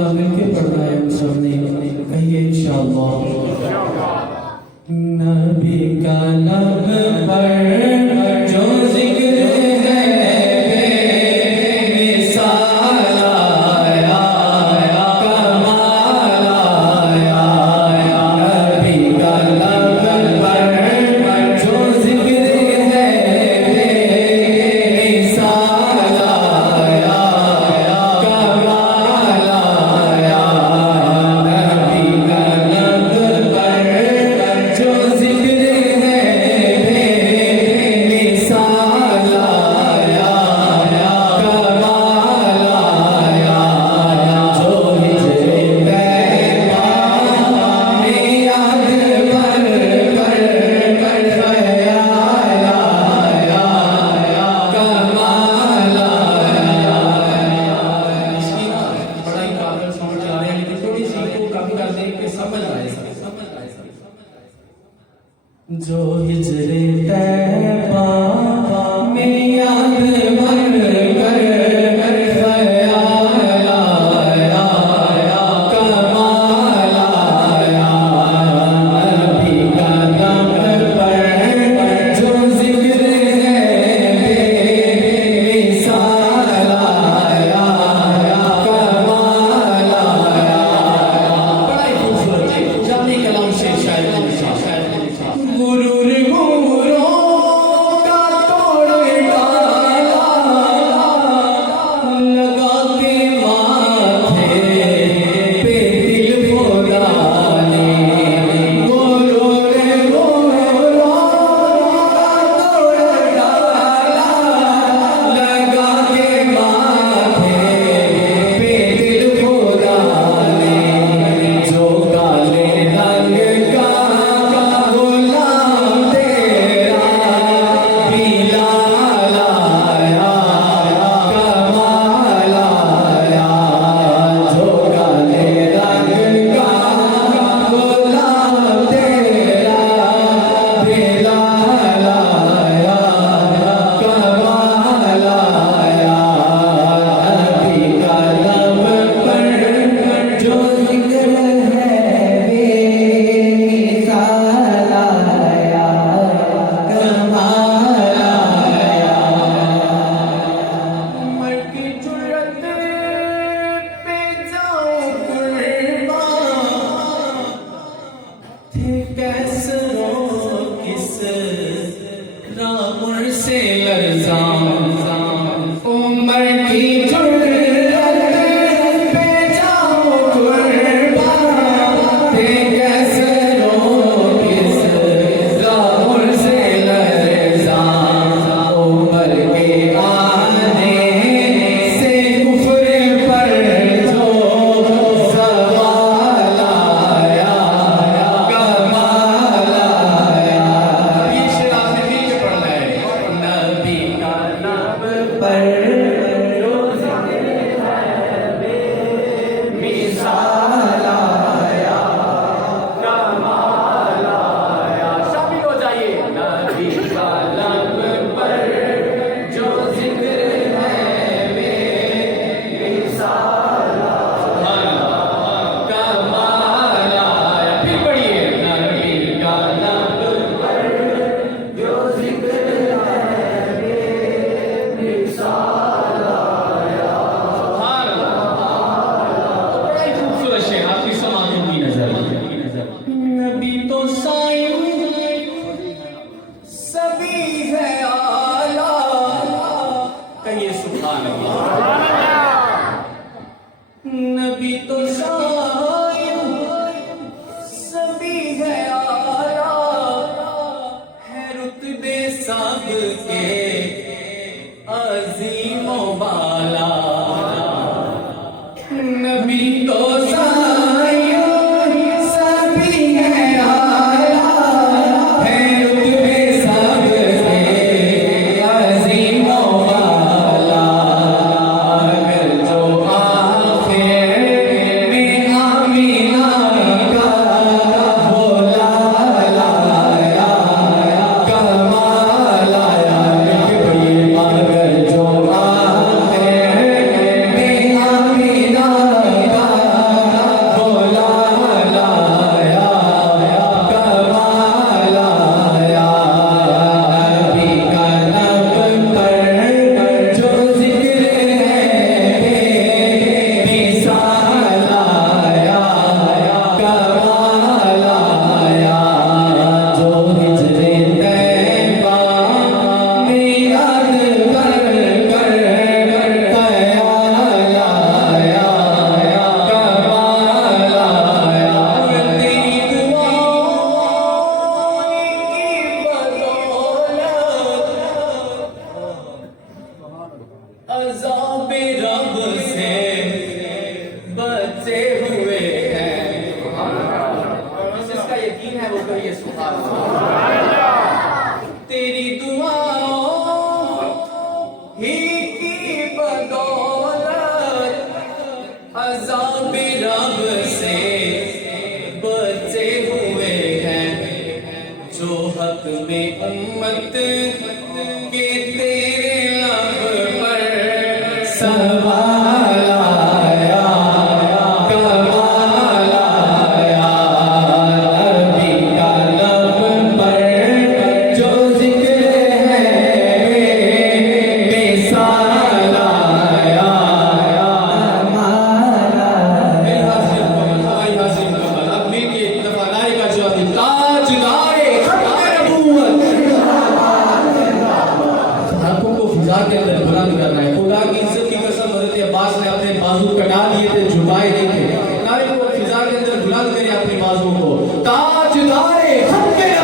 इंशाअल्लाह मिलके पढ़ना है हम सब ने, कहिए इंशाअल्लाह। नबी का लब पर जो जिक्र है बेमिसाल आया, कमाल आया। नबी का लब पर जो जिक्र है बेमिसाल आया, कमाल आया। नबी का लब पर जो जिक्र है बेमिसाल आया, कमाल आया। जो हिजरे तैबा में याद पर ख्याल आया, कमाल आया। इसकी ना बड़ा ही काबिल समझ आ रहे हैं, लेकिन थोड़ी सी को कम कर दें कि समझ आए। जो हिजरे तैबा में याद पर ख्याल आया, कमाल आया। नबी का लब पर जो जिक्र है बेमिसाल आया, कमाल आया। बड़ा ही खूबसूरत है, जामी कलाम से शायर गुरूर गुरूरों का तोड़ डाला, लगा के माथे पे दिल फोड़ाने। गुरूर गुरूरों का तोड़ डाला, लगा के माथे पे दिल फोड़ाने। जो काले रंग का गुलाम तेरा बिलाल आया, कमाल आया। जो काले रंग का गुलाम तेरा बिलाल आया, कमाल आया। नबी का लब पर जो जिक्र है बेमिसाल आया, कमाल आया। मर की जुर्रत पे जाऊं कुर्बान, थे कैसरों किस रामुर से लरज़ां। उमर की जुर्रत पे जाऊं कुर्बान, थे कैसरों किस रामुर से लरज़ां। उमर के आने से कुफ्र पर जो सवाल आया, कमाल आया। ये शेर आपने मिल के पढ़ना है। नबी का लब पर जो जिक्र है बेमिसाल आया, कमाल आया। शामिल हो जाइए। नबी का लब पर जो जिक्र है बेमिसाल आया, कमाल आया। फिर पढ़िए। नबी का लब पर जो जिक्र है बेमिसाल आया। बड़ा ही खूबसूरत शेर, आपकी समातों की नजर। नबी तो सायूं सभी है आला, कहिए सुभान अल्लाह। नबी तो सायूं सभी है आला, है रुतबे सब के अजीम व बाला। नबी तो सायूं सभी है आला, है रुतबे सब के अजीम व बाला। अगर जो आखिर में आमीना का बोला लाया, कमाल आया। अगर जो आखिर में आमीना का तेरी दुआओं ही की बदौलत अज़ाब रब से बचे हुए हैं, जो हक में उम्मत के तेरे लब पर सवाल आया, कमाल आया, नबी का लब पर जो जिक्र है बेमिसाल आया, कमाल आया। अब मिलके एक दफा नारे का जवाब दे, ताजदारे खत्म नबूवत। आंखों को फिजा के अंदर बुलंद करना है। खुदा की इज्जत की कसम, हज़रत अब्बास ने अपने बाजू कटा दिए थे, झुकाए नहीं थे। नारे को फिजा के अंदर बुलंद करें अपने बाजुओं को, ताजदारे खत्म